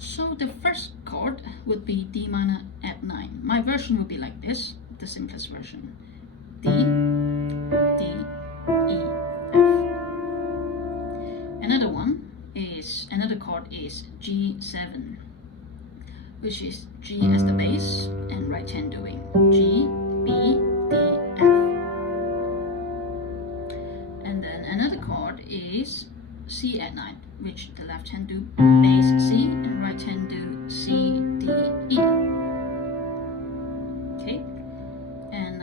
So the first chord would be D minor at 9. My version would be like this, the simplest version. D, D, E, F. Another chord is G7, which is G as the bass and right hand doing G, B, D, F. And then another chord is C at 9, which the left hand do bass C and right hand do C, D, E. Okay, and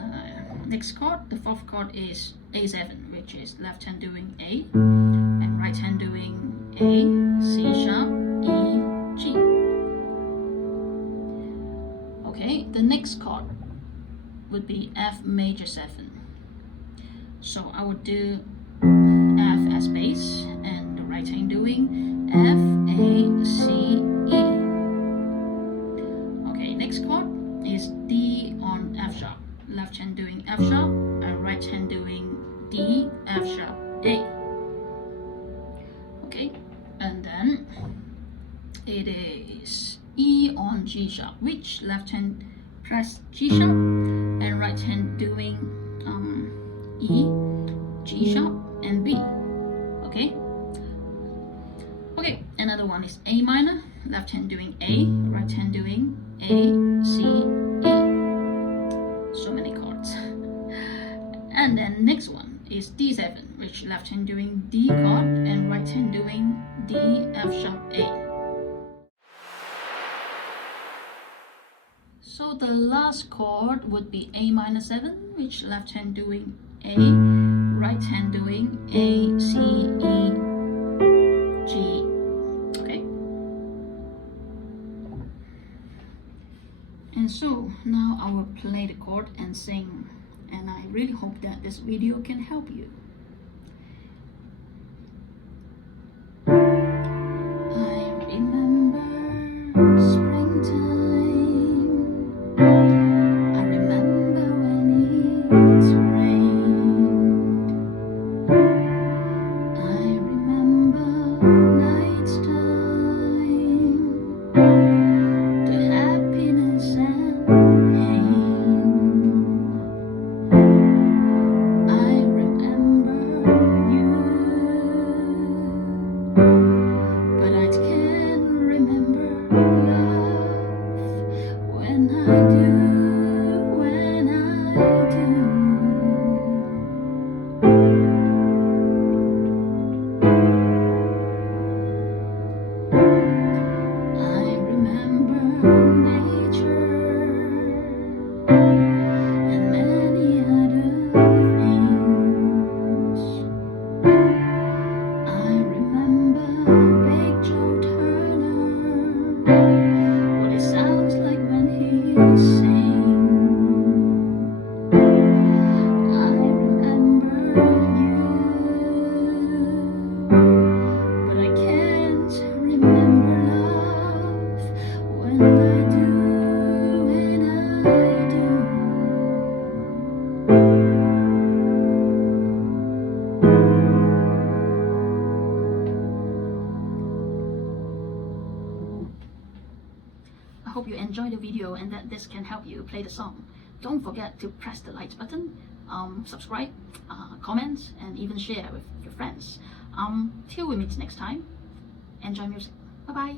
next chord, the fourth chord is A7, which is left hand doing A and right hand doing A, C sharp, E, G. Okay, the next chord would be F major 7. So I would do F as bass and the right hand doing F, A, C, E. Okay, next chord is D on F sharp. Left hand doing F sharp and right hand doing D, F sharp, A. Okay, and then it is E on G sharp, which left hand press G sharp and right hand doing E, G sharp, and B. Okay. Okay, another one is A minor, left hand doing A, right hand doing A, C, E. So many chords. And then next one is D7, which left hand doing D chord and right hand doing D, F sharp, A. So the last chord would be A minor 7, which left hand doing A, right hand doing A, C, E, G. Okay. And so now I will play the chord and sing, and I really hope that this video can help you. I remember springtime. I remember when it's rained. I remember night's time, the happiness and pain. I remember you, but I can't remember love when I do. I hope you enjoy the video and that this can help you play the song. Don't forget to press the like button, subscribe, comment, and even share with your friends. Till we meet next time, enjoy music. Bye bye.